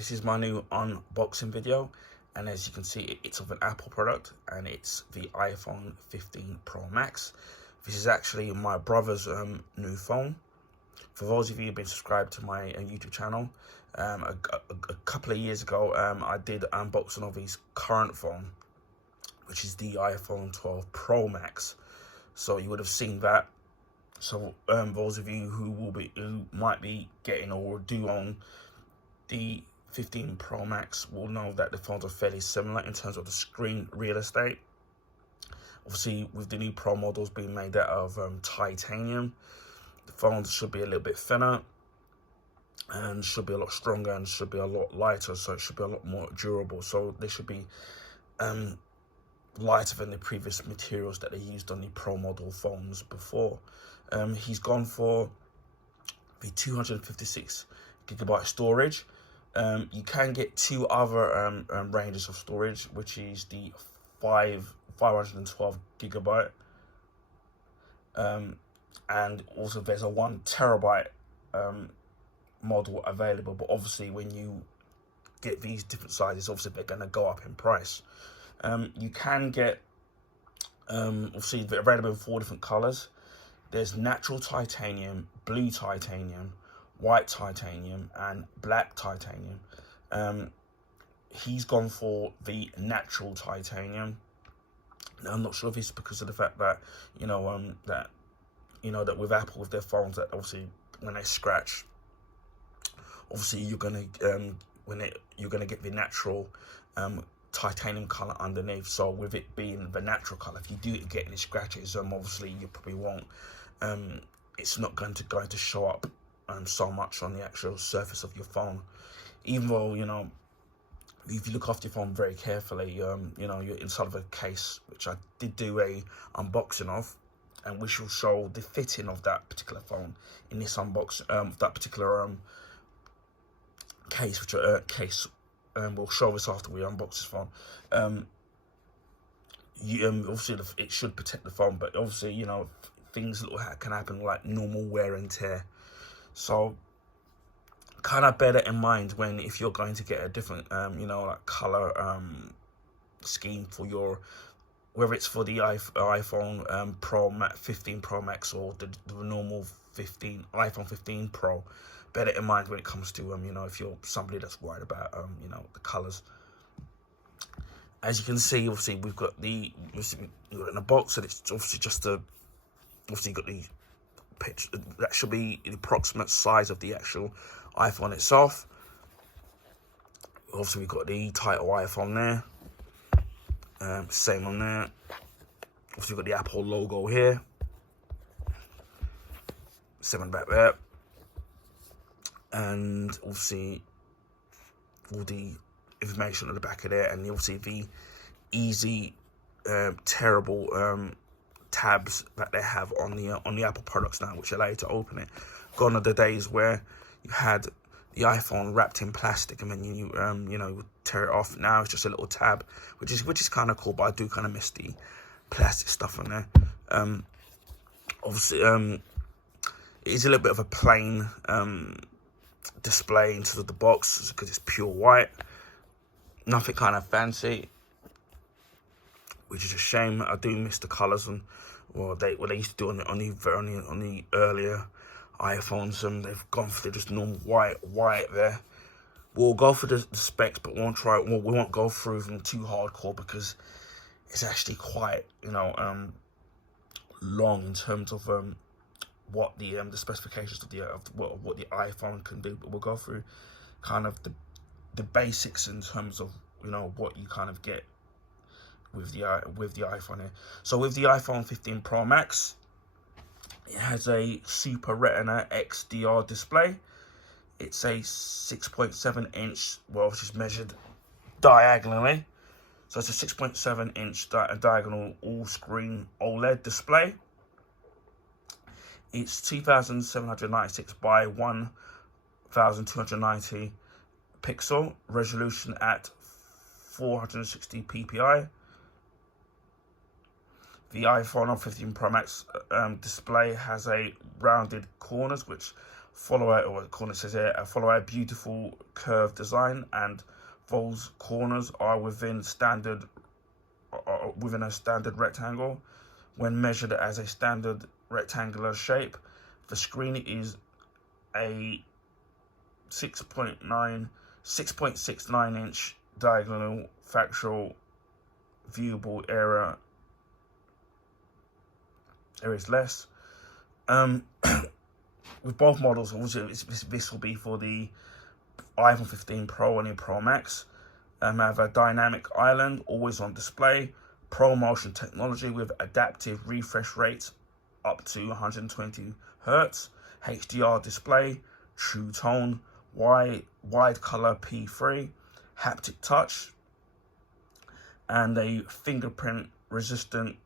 This is my new unboxing video, and as you can see, it's of an Apple product, and it's the iPhone 15 Pro Max. This is actually my brother's new phone. For those of you who've been subscribed to my YouTube channel, a couple of years ago, I did an unboxing of his current phone, which is the iPhone 12 Pro Max. So you would have seen that. So those of you who might be getting or do own the 15 Pro Max will know that the phones are fairly similar in terms of the screen real estate. Obviously, with the new Pro models being made out of titanium, the phones should be a little bit thinner and should be a lot stronger and should be a lot lighter, so it should be a lot more durable. So they should be lighter than the previous materials that they used on the Pro model phones before. He's gone for the 256 gigabyte storage. You can get two other ranges of storage, which is the 512 gigabyte, and also there's a 1 terabyte model available. But obviously, when you get these different sizes, obviously they're going to go up in price. You can get obviously they're available in 4 different colors. There's natural titanium, blue titanium, white titanium, and black titanium. He's gone for the natural titanium. Now, I'm not sure if it's because of the fact that that with Apple, with their phones, that obviously when they scratch, obviously you're gonna get the natural titanium color underneath. So with it being the natural color, if you do get any scratches, obviously you probably won't. It's not going to show up so much on the actual surface of your phone, even though if you look after your phone very carefully, you're inside of a case, which I did do a unboxing of, and we shall show the fitting of that particular phone in this that particular case, which we'll show this after we unbox this phone. Obviously it should protect the phone, but obviously things can happen, like normal wear and tear. So kind of bear that in mind if you're going to get a different like color scheme for your, whether it's for the iPhone Pro 15 Pro Max or the normal iPhone 15 Pro. Bear that in mind when it comes to if you're somebody that's worried about the colors. As you can see, obviously we've got in a box, and it's obviously obviously got the picture that should be the approximate size of the actual iPhone itself. Obviously we've got the title iPhone there, same on there. Obviously we've got the Apple logo here, same back there, and obviously all the information on the back of there, and obviously the easy terrible tabs that they have on the Apple products now, which allow you to open it. Gone are the days where you had the iPhone wrapped in plastic and then you tear it off. Now it's just a little tab, which is kind of cool, but I do kind of miss the plastic stuff on there. Obviously it is a little bit of a plain display into the box because it's pure white, nothing kind of fancy, which is a shame. I do miss the colors on what they used to do on the earlier iPhones. They've gone for the just normal white there. We'll go for the specs, but we won't go through them too hardcore because it's actually quite long in terms of what the specifications of what the iPhone can do. But we'll go through kind of the basics in terms of what you kind of get with the iPhone here. So with the iPhone 15 Pro Max, it has a Super Retina XDR display. It's a 6.7 inch, well, it's just measured diagonally. So it's a 6.7 inch diagonal all-screen OLED display. It's 2796 by 1290 pixel, resolution at 460 ppi. The iPhone 15 Pro Max display has a rounded corners, which it says here, follow a beautiful curved design, and those corners are within a standard rectangle. When measured as a standard rectangular shape, the screen is a 6.69 inch diagonal factual viewable area is less. With both models, this will be for the iPhone 15 Pro and the Pro Max. Have a dynamic island, always on display, Pro Motion technology with adaptive refresh rates up to 120 Hz, HDR display, True Tone, wide color P3, haptic touch, and a fingerprint resistant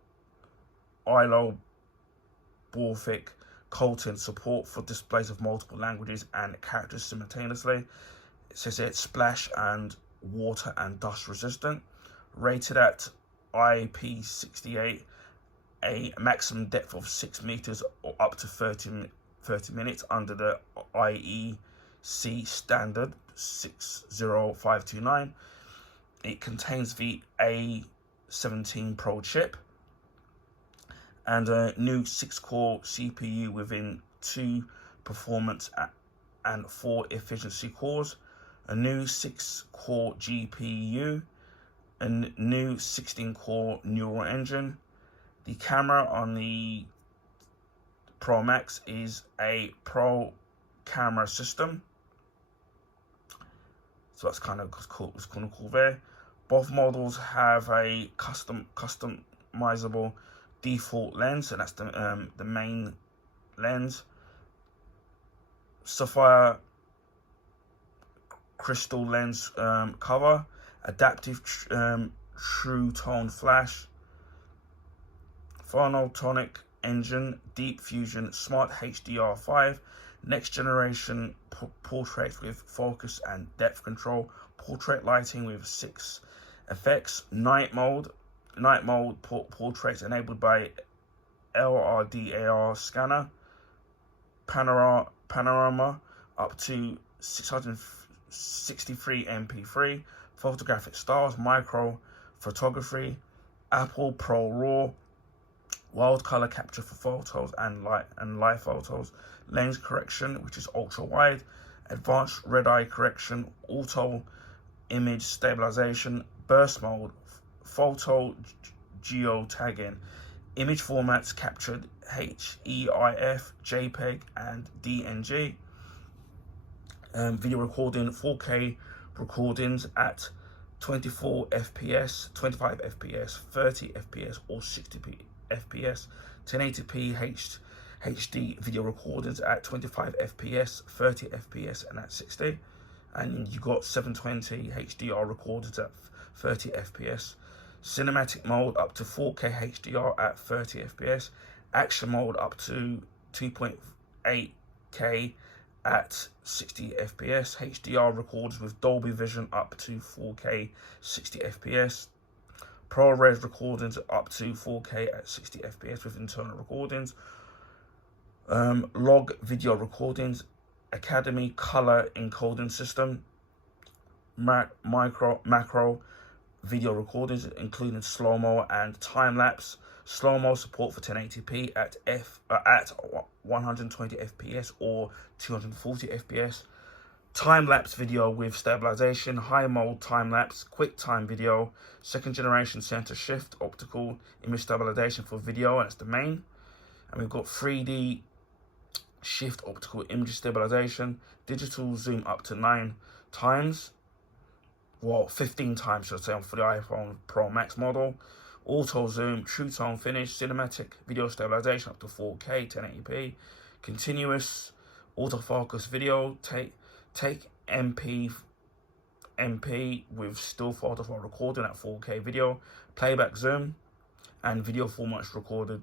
alloboric coating support for displays of multiple languages and characters simultaneously. It says it's splash and water and dust resistant. Rated at IP68, a maximum depth of 6 meters or up to 30 minutes under the IEC standard 60529. It contains the A17 Pro chip and a new 6-core CPU within 2 performance and 4 efficiency cores, a new 6-core GPU, a new 16-core neural engine. The camera on the Pro Max is a Pro camera system, so that's kind of cool. It's kind of cool there. Both models have a customizable default lens, and that's the main lens. Sapphire crystal lens cover, adaptive True Tone flash, Phonotonic engine, Deep Fusion, Smart HDR5, next generation portrait with focus and depth control, portrait lighting with 6 effects, night mode portraits enabled by LRDAR scanner, panorama up to 663 MP3, photographic styles, micro photography, Apple Pro RAW, wild color capture for photos and live photos, lens correction, which is ultra wide, advanced red eye correction, auto image stabilization, burst mode, photo geotagging, image formats captured HEIF, JPEG, and DNG. Video recording, 4K recordings at 24 FPS, 25 FPS, 30 FPS, or 60 FPS. 1080p HD video recordings at 25 FPS, 30 FPS, and at 60. And you got 720 HDR recordings at 30 FPS. Cinematic mode up to 4K HDR at 30 FPS. Action mode up to 2.8K at 60 FPS. HDR recorders with Dolby Vision up to 4K 60 FPS. ProRes recordings up to 4K at 60 FPS with internal recordings. Log video recordings, Academy color encoding system, macro video recordings including slow-mo and time-lapse. Slow-mo support for 1080p at 120 FPS or 240 FPS. Time-lapse video with stabilization, high mode time-lapse, quick time video, second generation center shift, optical image stabilization for video, and it's the main. And we've got 3D shift optical image stabilization, digital zoom up to 9 times, well 15 times should I say, for the iPhone Pro Max model. Auto zoom, true tone finish, cinematic video stabilization up to 4K 1080p, continuous autofocus video, take MP with still photos while recording at 4K video, playback zoom, and video formats recorded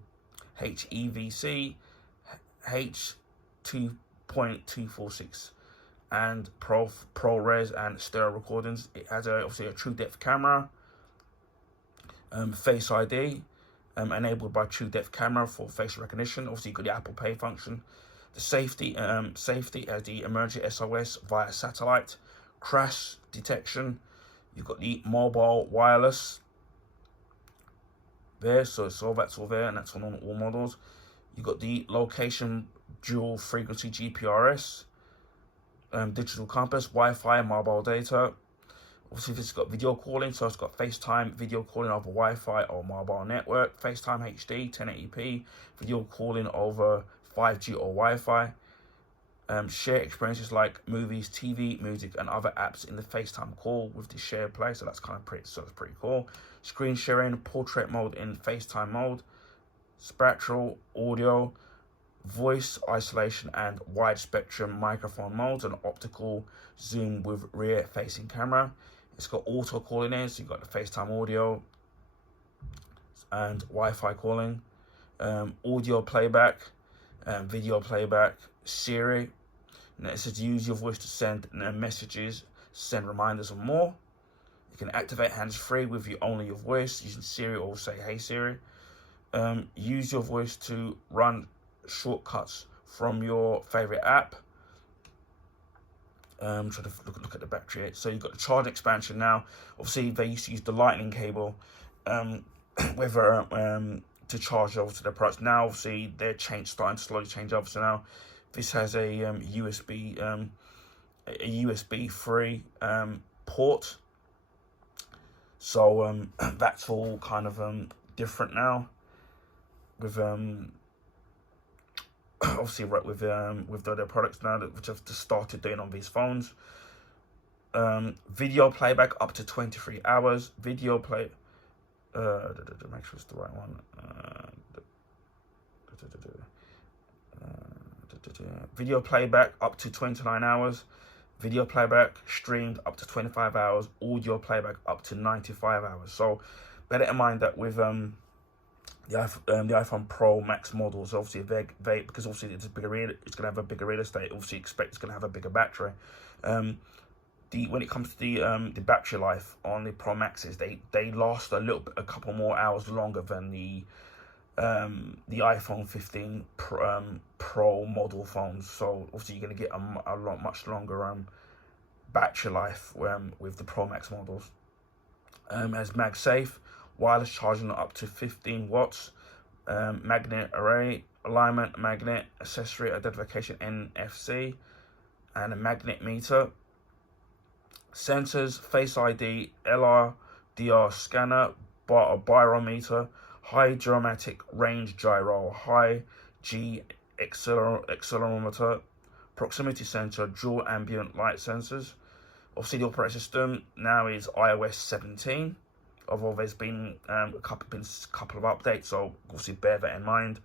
HEVC, H2.246, and ProRes and stereo recordings. It has obviously a true depth camera, Face ID, enabled by true depth camera for facial recognition. Obviously, you got the Apple Pay function, The safety as the emergency SOS via satellite, crash detection. You've got the mobile wireless there, so that's all there, and that's on all models. You've got the location dual frequency GPRS, digital compass, Wi-Fi, mobile data. Obviously, this has got video calling, so it's got FaceTime, video calling over Wi-Fi or mobile network, FaceTime HD, 1080p, video calling over 5G or Wi-Fi. Share experiences like movies, TV, music, and other apps in the FaceTime call with the shared play. So that's that's pretty cool. Screen sharing, portrait mode in FaceTime mode, spatial audio, voice isolation, and wide spectrum microphone modes, and optical zoom with rear facing camera. It's got auto calling in, so you've got the FaceTime audio and Wi-Fi calling, audio playback, video playback, Siri. And it says use your voice to send messages, send reminders, and more. You can activate hands-free with only your voice using Siri, or say, "Hey Siri." Use your voice to run shortcuts from your favorite app. Trying to look at the battery. So you've got the charge expansion now. Obviously, they used to use the lightning cable, to charge over to the products. Now, obviously, they're starting to slowly change over. So now, this has a USB 3 port. So that's all kind of different now. With obviously, right, with the other products now that which have just started doing on these phones. Video playback up to 23 hours. Video play. Make sure it's the right one. Video playback up to 29 hours. Video playback streamed up to 25 hours. Audio playback up to 95 hours. So bear in mind that with the iPhone Pro Max models, obviously they because obviously it's going to have a bigger real estate. Obviously, expect it's going to have a bigger battery. When it comes to the battery life on the Pro Maxes, they last a couple more hours longer than the iPhone 15 Pro model phones. So obviously you're going to get a much longer battery life with the Pro Max models. As MagSafe, wireless charging up to 15 watts, magnet array, alignment, magnet, accessory identification NFC, and a magnet meter. Sensors, Face ID, LRDR scanner, barometer, high dramatic range gyro, high G accelerometer, proximity sensor, dual ambient light sensors. Obviously, the operating system now is iOS 17. Although there's been a couple of updates, so obviously bear that in mind.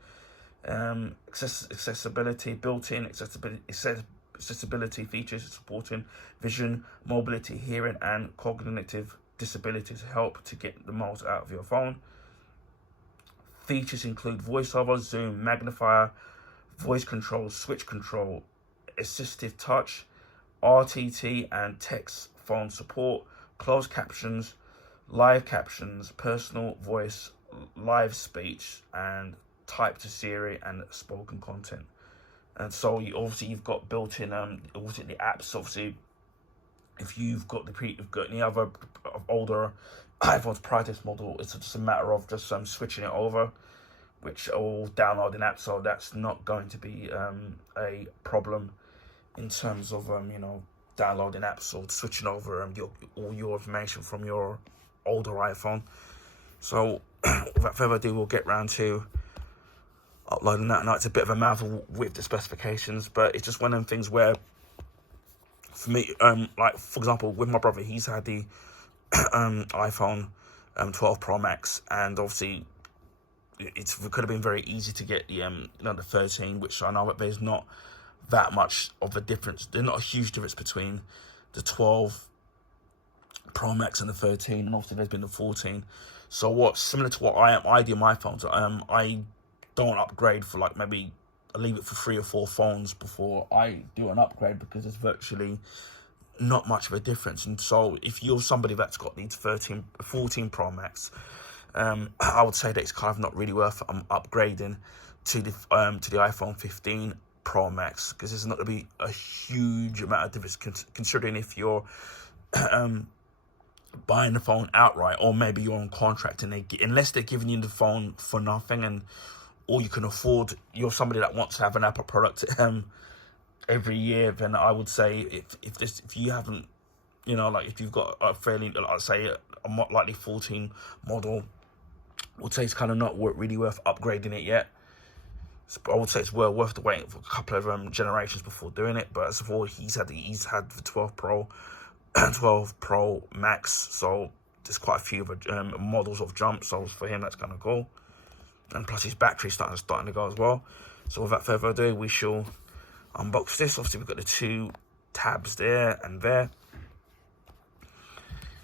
Accessibility, built-in accessibility features supporting vision, mobility, hearing, and cognitive disabilities help to get the most out of your phone. Features include voiceover, zoom, magnifier, voice control, switch control, assistive touch, RTT and text phone support, closed captions, live captions, personal voice, live speech, and type to Siri, and spoken content. And so you've got built-in obviously the apps. Obviously, if you've got any other older iPhones prior to this model, it's just a matter of just switching it over, which all downloading apps. So that's not going to be a problem in terms of downloading apps or switching over all your information from your older iPhone. So without further ado, we'll get round to uploading that. Now, it's a bit of a mouthful with the specifications, but it's just one of them things where, for me, like for example, with my brother, he's had the iPhone 12 Pro Max, and obviously it could have been very easy to get the the 13, which I know that there's not that much of a difference. There's not a huge difference between the 12 Pro Max and the 13, and obviously there's been the 14. So what's similar to what I do on my phones, I don't upgrade for maybe I leave it for 3 or 4 phones before I do an upgrade, because there's virtually not much of a difference. And so if you're somebody that's got these 14 Pro Max, I would say that it's kind of not really worth upgrading to the iPhone 15 Pro Max, because there's not going to be a huge amount of difference considering if you're buying the phone outright, or maybe you're on contract and unless they're giving you the phone for nothing and all you can afford, you're somebody that wants to have an Apple product every year, then I would say if you haven't, like if you've got a fairly, like say a likely 14 model, I would say it's kind of not really worth upgrading it yet. So I would say it's well worth waiting for a couple of generations before doing it. But as of all, he's had the 12 Pro, 12 Pro Max, so there's quite a few models of jump. So for him, that's kind of cool. And plus his battery's starting to go as well. So without further ado, we shall unbox this. Obviously, we've got the two tabs there and there,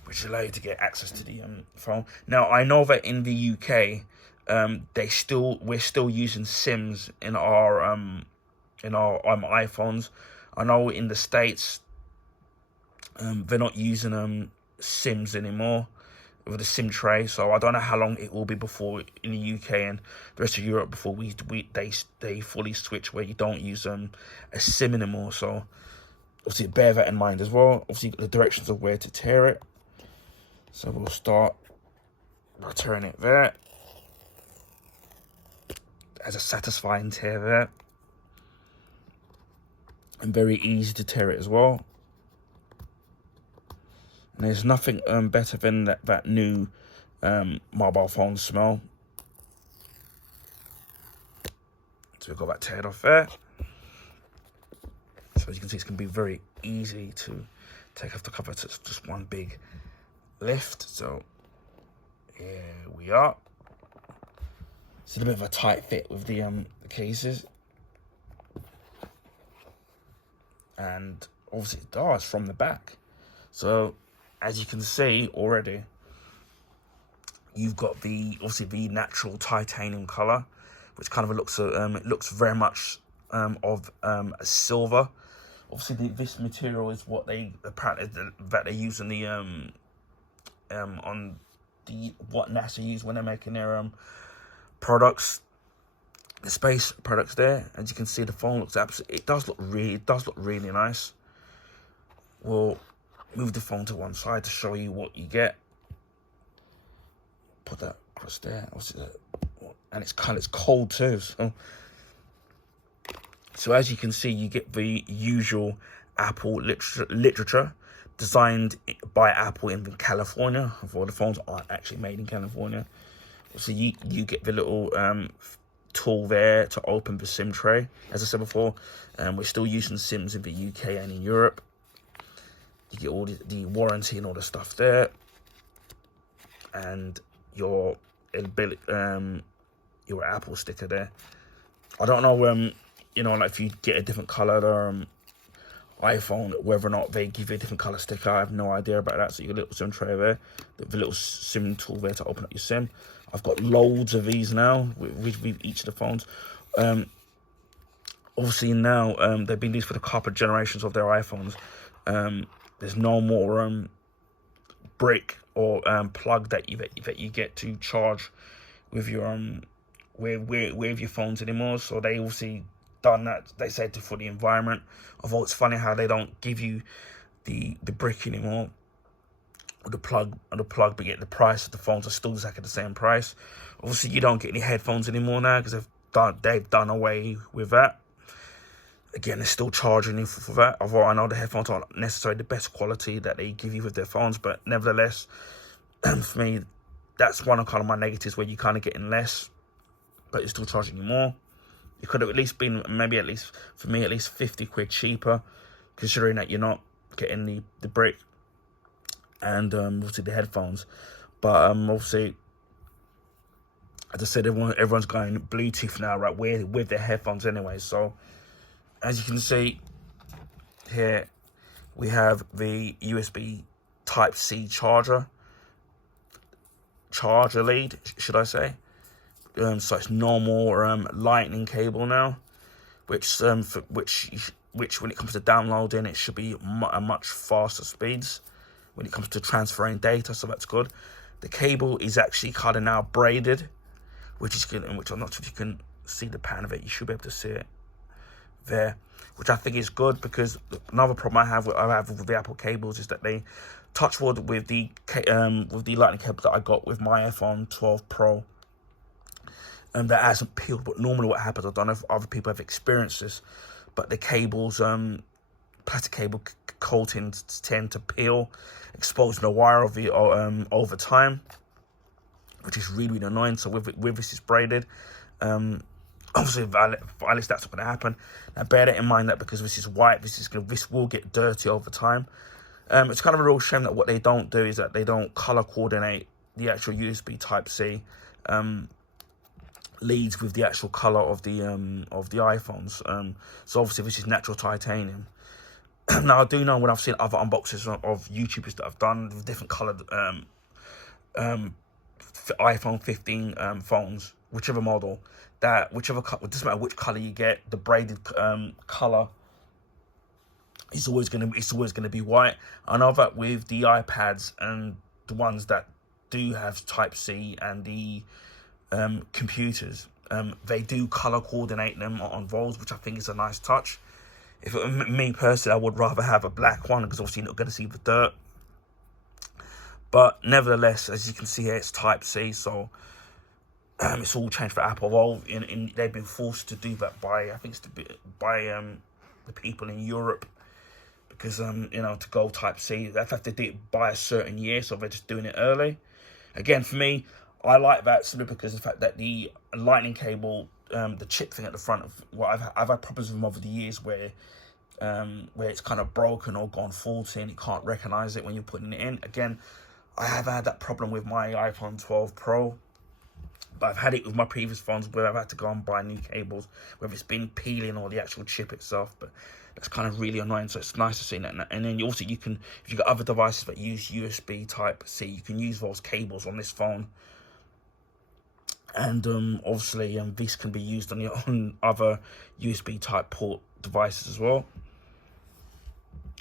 which allow you to get access to the phone. Now, I know that in the UK, we're still using SIMs in our iPhones. I know in the States, they're not using SIMs anymore with the SIM tray. So I don't know how long it will be before in the UK and the rest of Europe before they fully switch where you don't use a SIM anymore. So obviously bear that in mind as well. Obviously you've got the directions of where to tear it. So we'll start by tearing it there. Has a satisfying tear there. And very easy to tear it as well. And there's nothing better than that new mobile phone smell. So we've got that teared off there. So as you can see, it's going to be very easy to take off the cover. It's just one big lift. So here we are. It's a little bit of a tight fit with the cases. And obviously it does from the back. So as you can see already, you've got obviously the natural titanium color, which kind of looks it looks very much of a silver. Obviously this material is what they apparently that they use in the on the what NASA use when they're making their products, the space products there. As you can see, the phone looks absolutely, it does look really nice. We'll move the phone to one side to show you what you get. Put that across there. And it's cold too. So as you can see, you get the usual Apple literature designed by Apple in California. For the phones aren't actually made in California. So you get the little tool there to open the SIM tray. As I said before, we're still using SIMs in the UK and in Europe. You get all the warranty and all the stuff there, and your Apple sticker there. I don't know like if you get a different color iPhone, whether or not they give you a different color sticker. I have no idea about that. So your little SIM tray there, the little SIM tool there to open up your SIM. I've got loads of these now with each of the phones. Obviously now they've been used for the couple of generations of their iPhones. There's no more brick or plug that you get to charge with your with your phones anymore. So they obviously done that. They said for the environment. Although it's funny how they don't give you the brick anymore, or the plug, but yet the price of the phones are still exactly the same price. Obviously, you don't get any headphones anymore now because they've done away with that. Again, they're still charging you for that. Although I know the headphones aren't necessarily the best quality that they give you with their phones, but nevertheless, for me, that's one of kind of my negatives, where you kind of getting less, but you're still charging you more. It could have at least been at least 50 quid cheaper, considering that you're not getting the brick and obviously the headphones. But obviously, as I said, everyone's going Bluetooth now, right? With their headphones anyway. So as you can see here, we have the USB Type-C charger lead, should I say? So it's no more lightning cable now, which when it comes to downloading, it should be a much faster speeds when it comes to transferring data. So that's good. The cable is actually kind of now braided, which is good, and which I'm not sure if you can see the pan of it. You should be able to see it there, which I think is good, because another problem I have with the Apple cables is that they, touch wood, with the lightning cable that I got with my iPhone 12 Pro, that hasn't peeled. But normally what happens, I don't know if other people have experienced this, but the cables, plastic cable coatings tend to peel, exposing the wire over time, which is really, really annoying. So with this is braided, obviously wireless, that's not going to happen. Now bear that in mind, that because this is white, this will get dirty over time. It's kind of a real shame that what they don't do is that they don't color coordinate the actual USB Type-C leads with the actual color of the iPhones. So obviously this is natural titanium. Now I do know, when I've seen other unboxings of YouTubers that have done with different colored iPhone 15 phones, whichever model, that whichever color, it doesn't matter which color you get, the braided color it's always gonna be white. I know that with the iPads and the ones that do have Type-C and the computers, they do color coordinate them on rolls, which I think is a nice touch. If it were me personally, I would rather have a black one, because obviously you're not going to see the dirt. But nevertheless, as you can see here, it's Type-C, so it's all changed for Apple. Well, they've been forced to do that by, I think it's by the people in Europe, because to go Type-C, they have to do it by a certain year, so they're just doing it early. Again, for me, I like that simply because of the fact that the lightning cable, the chip thing at the front of, well, I've had problems with them over the years where it's kind of broken or gone faulty and you can't recognize it when you're putting it in. Again, I have had that problem with my iPhone 12 Pro, but I've had it with my previous phones where I've had to go and buy new cables, whether it's been peeling or the actual chip itself. But that's kind of really annoying, so it's nice to see that. And then also you can, if you've got other devices that use USB Type-C, you can use those cables on this phone. And obviously this can be used on other USB type port devices as well.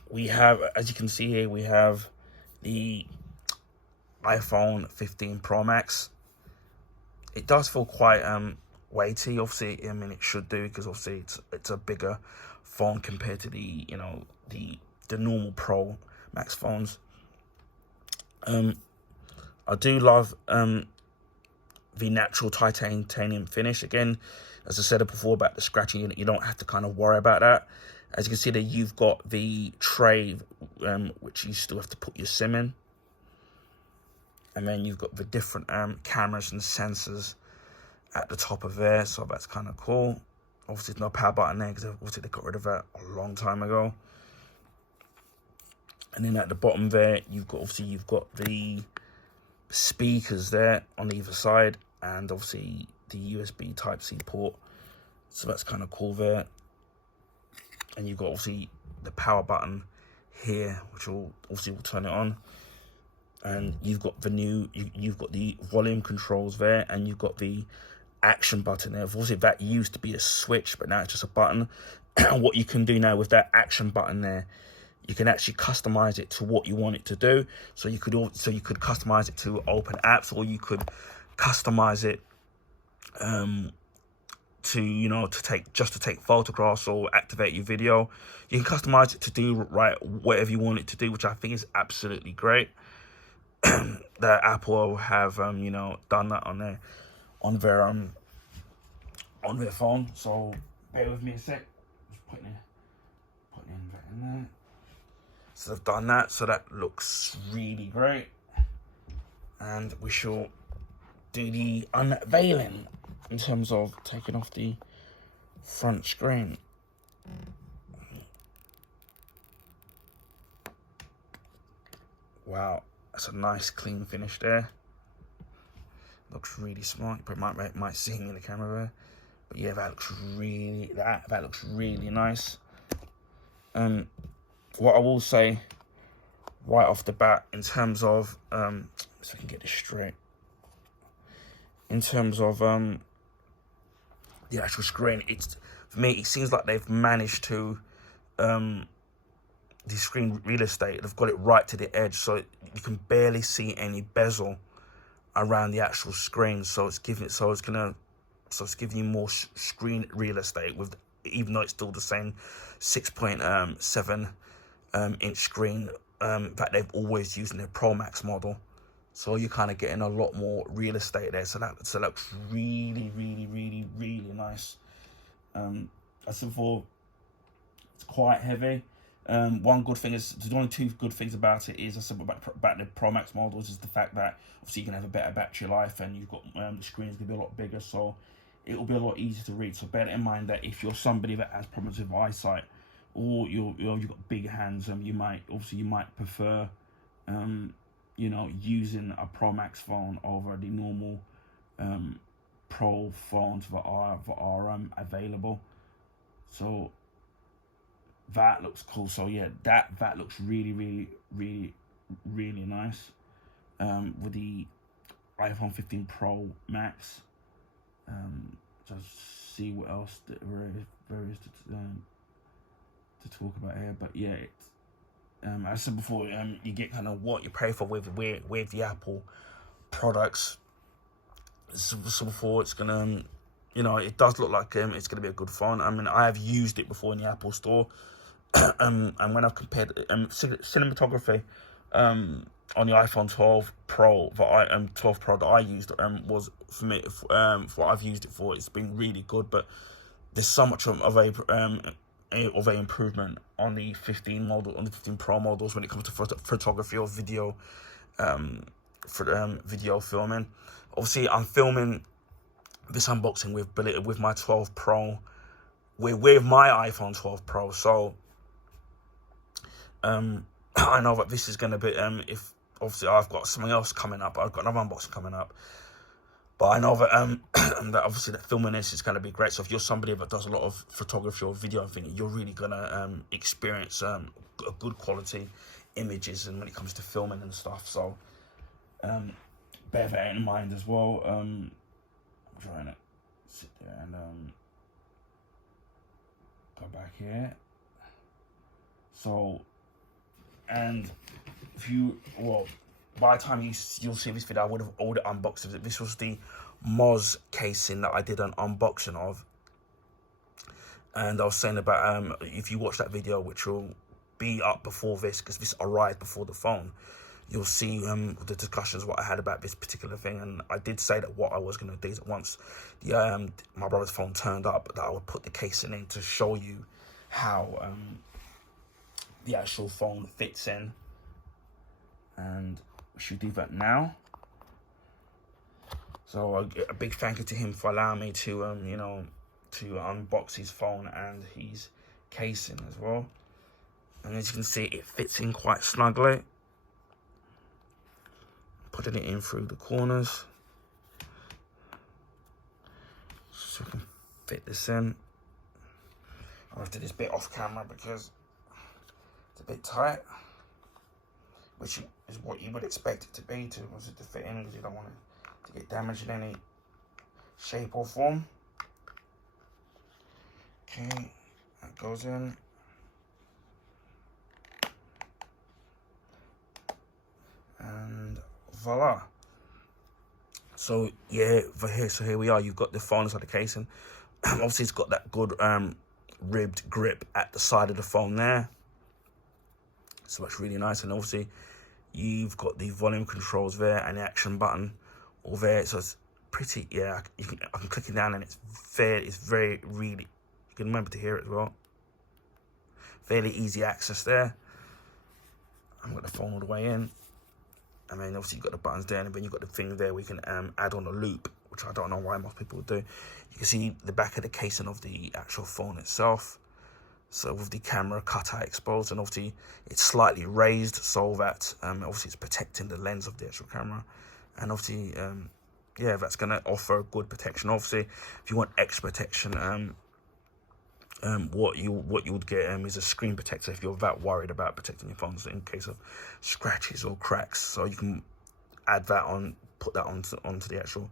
We have, as you can see here, we have the iPhone 15 Pro Max. It does feel quite weighty. Obviously, I mean, it should do, because obviously it's a bigger phone compared to the the normal Pro Max phones. I do love the natural titanium finish. Again, as I said before about the scratching, you don't have to kind of worry about that. As you can see there, you've got the tray, which you still have to put your SIM in. And then you've got the different cameras and sensors at the top of there, so that's kind of cool. Obviously, there's no power button there, because obviously they got rid of that a long time ago. And then at the bottom there, you've got the speakers there on either side, and obviously the USB Type-C port, so that's kind of cool there. And you've got obviously the power button here, which will turn it on. And you've got you've got the volume controls there, and you've got the action button there. Obviously that used to be a switch, but now it's just a button. And what you can do now with that action button there, you can actually customize it to what you want it to do. So you could customize it to open apps, or you could customize it to take photographs or activate your video. You can customize it to do whatever you want it to do, which I think is absolutely great. That Apple have done that on their phone. So bear with me a sec. Just putting that in there. So they've done that, so that looks really great. And we shall do the unveiling in terms of taking off the front screen. Wow, that's a nice clean finish there. Looks really smart. You probably might see me in the camera there, but yeah, that looks really nice. What I will say right off the bat, in terms of so I can get this straight, in terms of the actual screen, for me it seems like they've managed to the screen real estate, they've got it right to the edge, so you can barely see any bezel around the actual screen. So it's giving you more screen real estate with even though it's still the same 6.7 inch screen that they've always used in their Pro Max model. So you're kind of getting a lot more real estate there. So that looks really, really, really, really nice. As before, it's quite heavy. One good thing is, there's only two good things about it is, I said about the Pro Max models, is the fact that obviously you can have a better battery life, and you've got the screen's gonna be a lot bigger, so it will be a lot easier to read. So bear in mind that if you're somebody that has problems with eyesight, or you've got big hands, you might prefer using a Pro Max phone over the normal Pro phones that are available. So that looks cool. So yeah, that looks really, really, really, really nice with the iPhone 15 Pro Max. Just see what else there is to talk about here. But yeah, it's, as I said before, you get kind of what you pay for with the Apple products. So before, it's gonna, it does look like it's gonna be a good phone. I mean, I have used it before in the Apple Store, and when I've compared cinematography on the iPhone 12 Pro, 12 Pro that I used, was, for me, for what I've used it for, it's been really good. But there's so much of a improvement on the 15 model, on the 15 Pro models, when it comes to photography or video, video filming. Obviously, I'm filming this unboxing with my 12 Pro, with my iPhone 12 Pro. So I know that this is going to be, if obviously I've got something else coming up, I've got another unboxing coming up, but I know that that obviously that filming this is going to be great. So if you're somebody that does a lot of photography or video thing, you're really going to experience a good quality images, and when it comes to filming and stuff. So bear that in mind as well. I'm trying to sit there and go back here. So, and if you, well, by the time you'll see this video, I would have already unboxed it. This was the Moz casing that I did an unboxing of, and I was saying about if you watch that video, which will be up before this, because this arrived before the phone, you'll see the discussions what I had about this particular thing. And I did say that what I was going to do is, once the my brother's phone turned up, that I would put the casing in to show you how the actual phone fits in, and we should do that now. So a big thank you to him for allowing me to to unbox his phone and his casing as well. And as you can see, it fits in quite snugly. Putting it in through the corners, so we can fit this in. I'll have to do this bit off camera because it's a bit tight, which is what you would expect it to be, to fit in, because you don't want it to get damaged in any shape or form. Okay, that goes in. And voila. So yeah, so here we are. You've got the phone inside the casing. Obviously, it's got that good ribbed grip at the side of the phone there, so that's really nice. And obviously, you've got the volume controls there and the action button all there. So it's pretty. Yeah, I can click it down, and it's very really. You can remember to hear it as well. Fairly easy access there. I've got the phone all the way in. And then obviously you've got the buttons there, and then you've got the thing there where you can add on a loop, which I don't know why most people do. You can see the back of the casing of the actual phone itself. So with the camera cutout exposed, and obviously it's slightly raised so that obviously it's protecting the lens of the actual camera. And obviously, yeah, that's going to offer good protection. Obviously, if you want extra protection, what you would get is a screen protector if you're that worried about protecting your phones in case of scratches or cracks. So you can add that on, put that onto the actual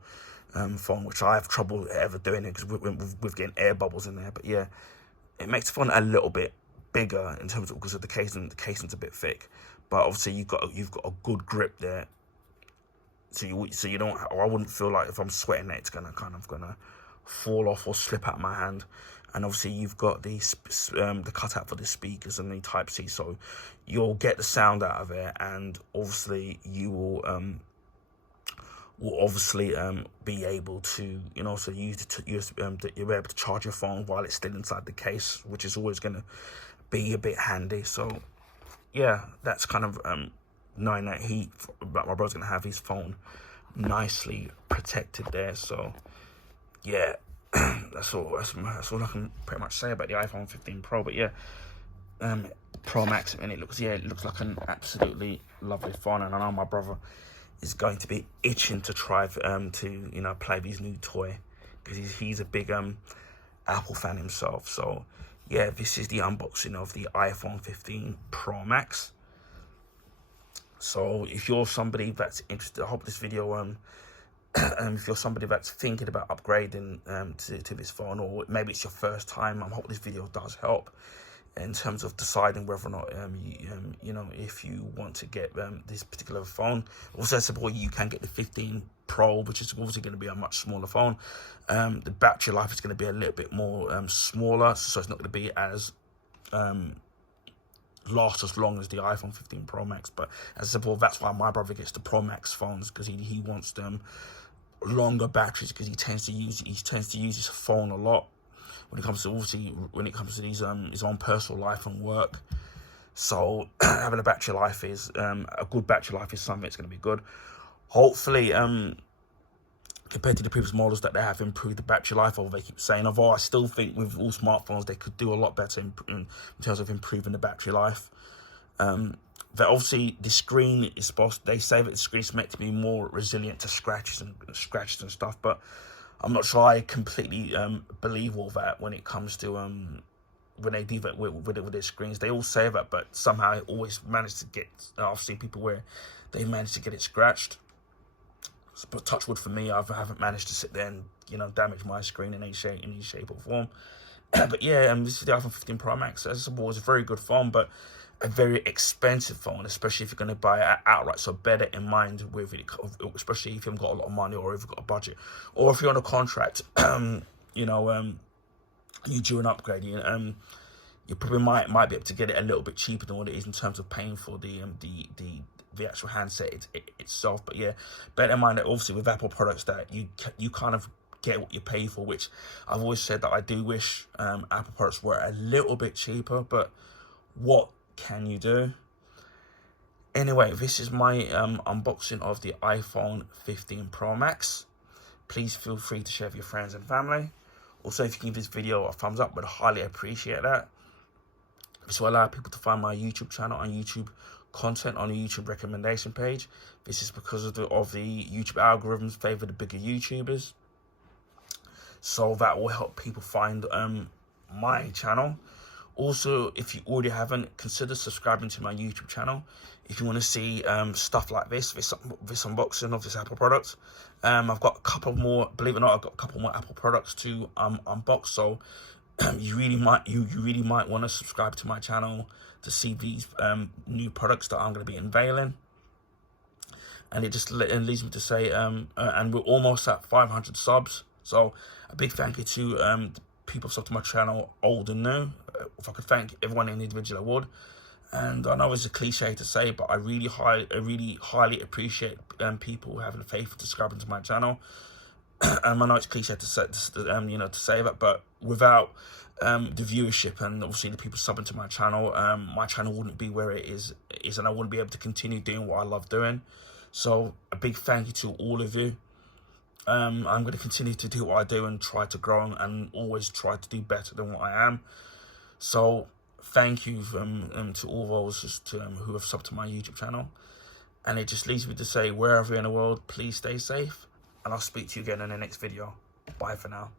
phone, which I have trouble ever doing it because with getting air bubbles in there. But yeah, it makes the phone a little bit bigger in terms of, because of the casing. The casing's a bit thick, but obviously you've got a good grip there. So you don't. Or I wouldn't feel like if I'm sweating that it's gonna fall off or slip out of my hand. and obviously you've got the cutout for the speakers and the Type-C, so you'll get the sound out of it, and obviously you will obviously be able to, you know, so use you're able to charge your phone while it's still inside the case, which is always going to be a bit handy. So yeah, that's kind of knowing that my brother's going to have his phone nicely protected there. So yeah, that's all I can pretty much say about the iPhone 15 Pro. But yeah, Pro Max, and it looks like an absolutely lovely phone, and I know my brother is going to be itching to try to, you know, play with his new toy, because he's a big Apple fan himself. So yeah, this is the unboxing of the iPhone 15 Pro Max. So if you're somebody that's interested, I hope this video if you're somebody that's thinking about upgrading to this phone, or maybe it's your first time, I hope this video does help in terms of deciding whether or not you know, if you want to get this particular phone. Also, I suppose you can get the 15 Pro, which is obviously going to be a much smaller phone. The battery life is going to be a little bit more smaller, so it's not going to be as last as long as the iPhone 15 Pro Max. But as I suppose that's why my brother gets the Pro Max phones, because he wants them longer batteries, because he tends to use his phone a lot when it comes to these his own personal life and work. So having a battery life is a good battery life is something that's going to be good. Hopefully, compared to the previous models, that they have improved the battery life, or they keep saying, although I still think with all smartphones they could do a lot better in terms of improving the battery life. That obviously the screen is they say that the screen is meant to be more resilient to scratches and stuff, but I'm not sure I completely believe all that when it comes to when they do that with their screens. They all say that, but somehow I always manage to get. I've seen people where they managed to get it scratched. But touch wood for me, I haven't managed to sit there and, you know, damage my screen in any shape or form. But yeah, this is the iPhone 15 Pro Max. As I said, it's a very good phone, but a very expensive phone, especially if you're going to buy it outright. So bear that in mind with it, especially if you haven't got a lot of money, or if you've got a budget, or if you're on a contract. You know, you do an upgrade. You probably might be able to get it a little bit cheaper than what it is in terms of paying for the actual handset itself. But yeah, bear in mind that obviously with Apple products that you kind of get what you pay for, which I've always said that I do wish Apple products were a little bit cheaper, but what can you do? Anyway, this is my unboxing of the iPhone 15 Pro Max. Please feel free to share with your friends and family. Also, if you can give this video a thumbs up, would highly appreciate that. This will allow people to find my YouTube channel and YouTube content on the YouTube recommendation page. This is because of the YouTube algorithms favor the bigger YouTubers, so that will help people find my channel. Also, if you already haven't, consider subscribing to my YouTube channel if you want to see stuff like this unboxing of this Apple product. I've got a couple more, believe it or not, I've got a couple more Apple products to unbox. So you really might want to subscribe to my channel to see these new products that I'm going to be unveiling. And it just leads me to say, and we're almost at 500 subs. So a big thank you to the people who sub to my channel, old and new. If I could thank everyone individually, I would. And I know it's a cliche to say, but I really highly appreciate people having faith in subscribing to my channel. I know it's cliche to say, you know, to say that, but without the viewership and obviously the people subbing to my channel wouldn't be where it is, and I wouldn't be able to continue doing what I love doing. So a big thank you to all of you. I'm going to continue to do what I do and try to grow and always try to do better than what I am. So thank you to all those who have subbed to my YouTube channel. And it just leaves me to say, wherever you're in the world, please stay safe. And I'll speak to you again in the next video. Bye for now.